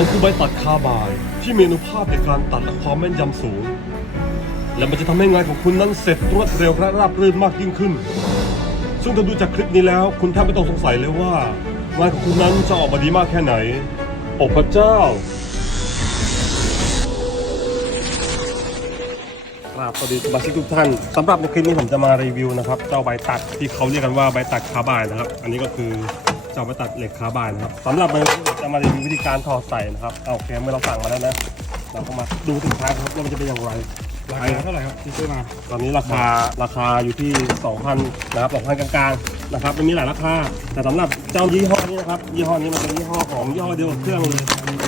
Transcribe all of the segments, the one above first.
มันคือใบตัดคาบายที่มีอนุภาพในการตัดและความแม่นยำสูง และมันจะทำให้งานของคุณนั้นเสร็จรวดเร็วและราบรื่นมากยิ่งขึ้น ซึ่งถ้าดูจากคลิปนี้แล้ว คุณแทบไม่ต้องสงสัยเลยว่างานของคุณนั้นจะออกมาดีมากแค่ไหน โอ้พระเจ้าครับสวัสดีสมาชิกทุกท่านสำหรับในคลิปนี้ผมจะมารีวิวนะครับ เจ้าใบตัดที่เขาเรียกกันว่าใบตัดคาบายนะครับ อันนี้ก็คือ จ้าใบตัดเหล็กคาร์บายนะครับสำหรับในวันนี้ผมจะมารีวิววิธีการถอดใส่นะครับเอาโอเคเมื่อเราสั่งมาแล้วนะเราก็มาดูสินค้าครับว่ามันจะเป็นอย่างไรราคาเท่าไหร่ครับที่ซื้อมาตอนนี้ราคาราคาอยู่ที่ 2,000นะครับ2,000กลางๆนะครับมันมีหลายราคา แต่สำหรับเจ้ายี่ห้อนี้นะครับยี่ห้อนี้มันเป็นยี่ห้อของยี่ห้อเดียวกับเครื่องเลย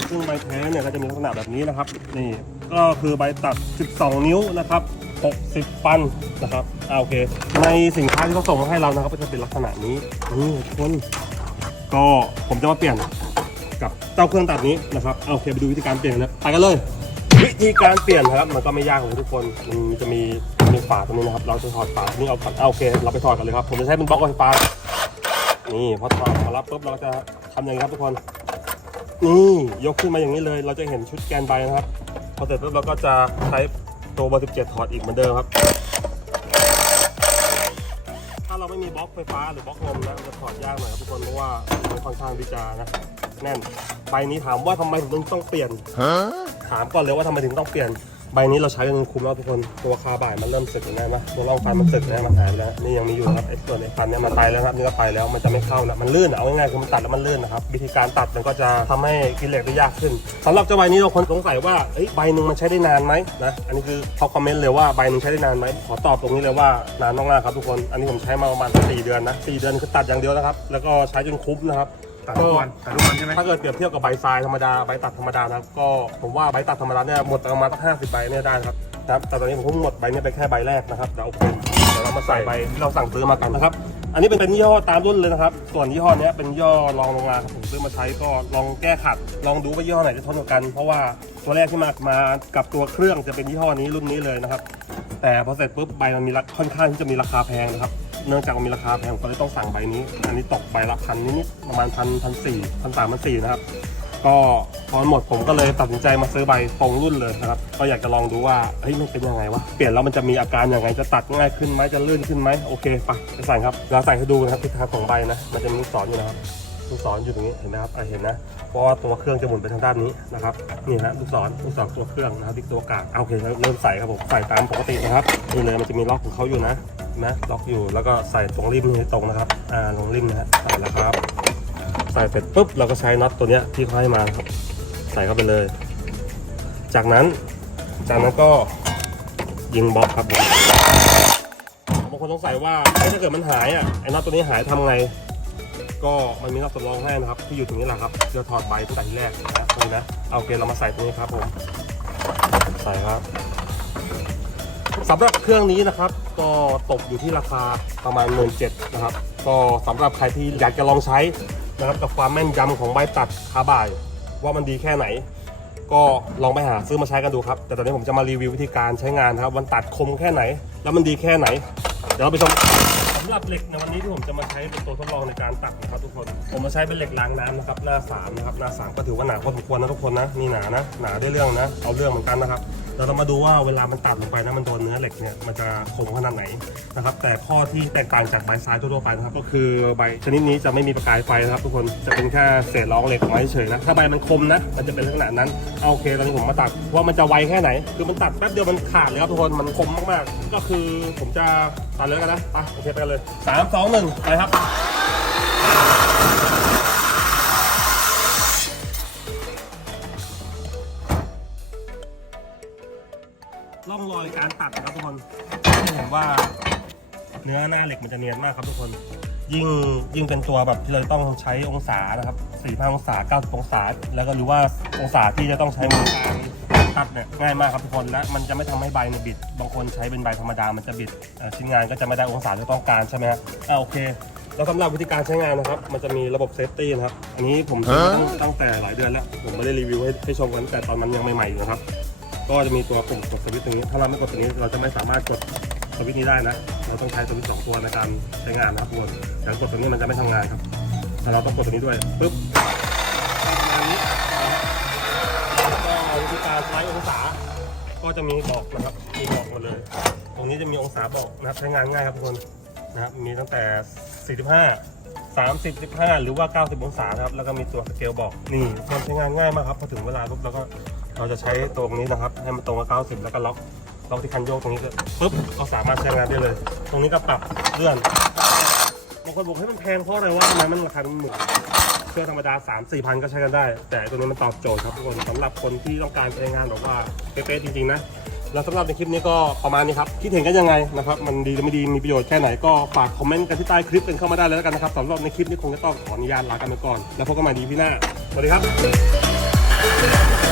เครื่องใบแท้เนี่ยก็จะมีลักษณะแบบนี้นะครับนี่ก็คือใบตัด 12 นิ้วนะครับ60 ปันนะครับอ่าโอเค ในสินค้าที่เขาส่งมาให้เรานะครับ ก็จะเป็นลักษณะนี้นี่ทุกคน ก็ผมจะมาเปลี่ยนกับเจ้าเครื่องตัดนี้นะครับเอาโอเคไปดูวิธีการเปลี่ยนนะไปกันเลย วิธีการเปลี่ยนนะครับ มันก็ไม่ยากของทุกคนมันจะมีมีฝาตรงนี้นะครับ เราจะถอดฝาตรงนี้เอาก่อนอ่าโอเค เราไปถอดกันเลยครับผมจะใช้เป็นบล็อกไฟฟ้านี่พอถอดมาแล้วปุ๊บเราจะทำอย่างนี้ครับทุกคนนี่ยกขึ้นมาอย่างนี้เลย เราจะเห็นชุดแกนใบนะครับ พอเสร็จปุ๊บเราก็จะใช้ตัวเบอร์17ถอดอีกเหมือนเดิมครับ ไม่มีบล็อกไฟฟ้าหรือบล็อกลมนะจะถอดยากหน่อยครับทุกคนเพราะว่ามันค่อนข้างที่จะนะแน่นใบนี้ถามว่าทำไมผมถึงต้องเปลี่ยนถามก่อนเลยว่าทำไมถึงต้องเปลี่ยน ใบนี้เราใช้กันคุ้มแล้วทุกคน ตัวคาบ่ายมันเริ่มสึกแล้วนะตัวร่องฟันมันสึกแล้วมันหายไปแล้ว นี่ยังมีอยู่ครับไอ้ส่วนไอ้ฟันเนี่ยมันไปแล้วครับนี่ก็ไปแล้ว มันจะไม่เข้าแล้ว มันลื่นเอาง่ายๆคือมันตัดแล้วมันลื่นนะครับ วิธีการตัดมันก็จะทำให้กินเหล็กได้ยากขึ้นสำหรับเจ้าใบนี้เราคนสงสัยว่าเอ้ยใบหนึ่งมันใช้ได้นานไหมนะ อันนี้คือเขาคอมเมนต์เลยว่าใบหนึ่งใช้ได้นานไหม ขอตอบตรงนี้เลยว่านานมากๆครับทุกคน อันนี้ผมใช้มาประมาณ4เดือนนะ4เดือนคือตัดอย่างเดียวนะครับ แล้วก็ใช้จนคุ้มนะครับ ตัดทุกวันตัดทุกวันใช่ไหมถ้าเกิดเปรียบเทียบกับใบทรายธรรมดาใบตัดธรรมดานะครับก็ผมว่าใบตัดธรรมดาเนี่ยหมดประมาณสักห้าสิบใบเนี่ยได้ครับนะครับแต่ตอนนี้ผมเพิ่งหมดใบเนี่ยไปแค่ใบแรกนะครับเดี๋ยวโอเคเดี๋ยวเรามาใส่ใบที่เราสั่งซื้อมากันนะครับอันนี้เป็นเป็นยี่ห้อตามรุ่นเลยนะครับ ส่วนยี่ห้อเนี้ยเป็นยี่ห้อรองลงมาครับผมซื้อมาใช้ก็ลองแก้ขัด ลองดูว่ายี่ห้อไหนจะทนกว่ากัน เพราะว่าตัวแรกที่มามากับตัวเครื่องจะเป็นยี่ห้อนี้รุ่นนี้เลยนะครับ แต่พอเสร็จปุ๊บใบมันมีราค่อนข้างที่จะมีราคาแพงนะครับ เนื่องจากมันมีราคาแพงก็เลยต้องสั่งใบนี้ อันนี้ตกใบละพันนิดๆประมาณพันพันสี่พันสามพันสี่นะครับ ก็พอหมดผมก็เลยตัดสินใจมาซื้อใบตรงรุ่นเลยนะครับ ก็อยากจะลองดูว่าเฮ้ยมันเป็นยังไงวะ เปลี่ยนแล้วมันจะมีอาการยังไง จะตัดง่ายขึ้นไหมจะลื่นขึ้นไหมโอเคไปไปใส่ครับ เราใส่ให้ดูนะครับทิศทางของใบนะ มันจะมีลูกศรอยู่นะครับ ลูกศรอยู่ตรงนี้เห็นไหมครับเห็นนะ เพราะว่าตัวเครื่องจะหมุนไปทางด้านนี้นะครับ นี่นะลูกศร ลูกศรตัวเครื่องนะครับที่ตัวกลางอะโอเคเริ่มใส่ครับผม ใส่ตามปกตินะครับ นี่เลยมันจะมีล็อกของเขาอยู่นะ นะล็อกอยู่แล้วก็ใส่ตรงริมให้ตรงนะครับอ่าตรงริมนะฮะใส่แล้วครับ ใส่เสร็จปุ๊บเราก็ใช้น็อตตัวเนี้ยที่เขาให้มาครับ ใส่เข้าไปเลย จากนั้นจากนั้นก็ยิงบล็อกครับผมบางคนสงสัยว่าถ้าเกิดมันหายอะไอ้น็อตตัวนี้หายทำไง ก็มันมีน็อตสำรองให้นะครับ ที่อยู่ตรงนี้แหละครับจะถอดใบตั้งแต่ที่แรกนะตรงนี้นะเอาโอเคเรามาใส่ตรงนี้ครับผมใส่ครับสำหรับเครื่องนี้นะครับ ก็ตกอยู่ที่ราคาประมาณ 17นะครับ ก็สำหรับใครที่อยากจะลองใช้นะครับกับความแม่นยำของใบตัดคาร์บาย ว่ามันดีแค่ไหน ก็ลองไปหาซื้อมาใช้กันดูครับ แต่ตอนนี้ผมจะมารีวิววิธีการใช้งานนะครับมันตัดคมแค่ไหน แล้วมันดีแค่ไหน เดี๋ยวเราไปชมสำหรับเหล็กในวันนี้ที่ผมจะมาใช้เป็นตัวทดลองในการตัดนะครับทุกคน ผมมาใช้เป็นเหล็กล้างน้ำนะครับหน้าสามนะครับหน้าสามก็ถือว่าหนาพอสมควรนะทุกคนนะนี่หนานะหนาได้เรื่องนะเอาเรื่องเหมือนกันนะครับ เราต้องมาดูว่าเวลามันตัดลงไปนะมันโดนเนื้อเหล็กเนี่ยมันจะคมขนาดไหนนะครับแต่ข้อที่แตกต่างจากใบซ้ายทั่วๆไปนะครับก็คือใบชนิดนี้จะไม่มีประกายไฟนะครับ ทุกคนจะเป็นแค่เศษร้องเหล็กไว้เฉยๆนะถ้าใบมันคมนะมันจะเป็นลักษณะนั้นเอาโอเคตอนนี้ผมมาตัดว่ามันจะไวแค่ไหน คือมันตัดแป๊บเดียวมันขาดเลยครับทุกคนมันคมมากๆ ก็คือผมจะตัดเลยกันนะไปโอเคไปกันเลยสามสองหนึ่งไปครับ เนื้อหน้าเหล็กมันจะเนียนมากครับทุกคน ยิ่งยิ่งเป็นตัวแบบที่เราต้องใช้องศานะครับ45องศา90องศา แล้วก็หรือว่าองศาที่จะต้องใช้มือการตัดเนี่ยง่ายมากครับทุกคนและมันจะไม่ทำให้ใบเนี่ยบิด บางคนใช้เป็นใบธรรมดามันจะบิดเอ่อชิ้นงานก็จะไม่ได้องศาที่ต้องการใช่ไหมครับอ่าโอเคแล้วสำหรับวิธีการใช้งานนะครับ มันจะมีระบบเซฟตี้นะครับ อันนี้ผมใช้มาตั้งตั้งแต่หลายเดือนแล้ว ผมไม่ได้รีวิวให้ให้ชมกันแต่ตอนมันยังใหม่ๆอยู่นะครับ ก็จะมีตัวปุ่มกดสวิตช์ตรงนี้ ถ้าเราไม่กดตรงนี้เราจะไม่สามารถกด สวิตนี้ได้นะ เราต้องใช้สวิตสองตัวในการใช้งานนะครับทุกคนแต่กดตัวนี้มันจะไม่ทำงานครับแต่เราต้องกดตัวนี้ด้วยปึ๊บประมาณนี้ก็วิธีการไล่องศาก็จะมีบอกนะครับมีบอกหมดเลย ตรงนี้จะมีองศาบอกนะครับใช้งานง่ายครับทุกคนนะครับมีตั้งแต่ 45 30 15หรือว่า 90 องศาครับ แล้วก็มีตัวสเกลบอก นี่ใช้งานง่ายมากครับ พอถึงเวลาปุ๊บแล้วก็เราจะใช้ตรงนี้นะครับ ให้มันตรงกับ 90 แล้วก็ล็อก ล็อกที่คันโยกตรงนี้ก็ปุ๊บเราสามารถใช้งานได้เลย ตรงนี้ก็ปรับเลื่อนบางคนบอกให้มันแพงเพราะอะไรว่าทำไมมันราคามันหมื่นเครื่องธรรมดา 3 4พันก็ใช้กันได้ แต่ตัวนี้มันตอบโจทย์ครับทุกคนสำหรับคนที่ต้องการใช้งานแบบว่าเป๊ะๆจริงๆนะแล้วสำหรับในคลิปนี้ก็ประมาณนี้ครับ คิดเห็นกันยังไงนะครับ มันดีหรือไม่ดีมีประโยชน์แค่ไหนก็ฝากคอมเมนต์กันที่ใต้คลิปกันเข้ามาได้เลยแล้วกันนะครับสำหรับในคลิปนี้คงจะต้องขออนุญาตลากันไปก่อน แล้วพบกันใหม่ดีพี่หน้าสวัสดีครับ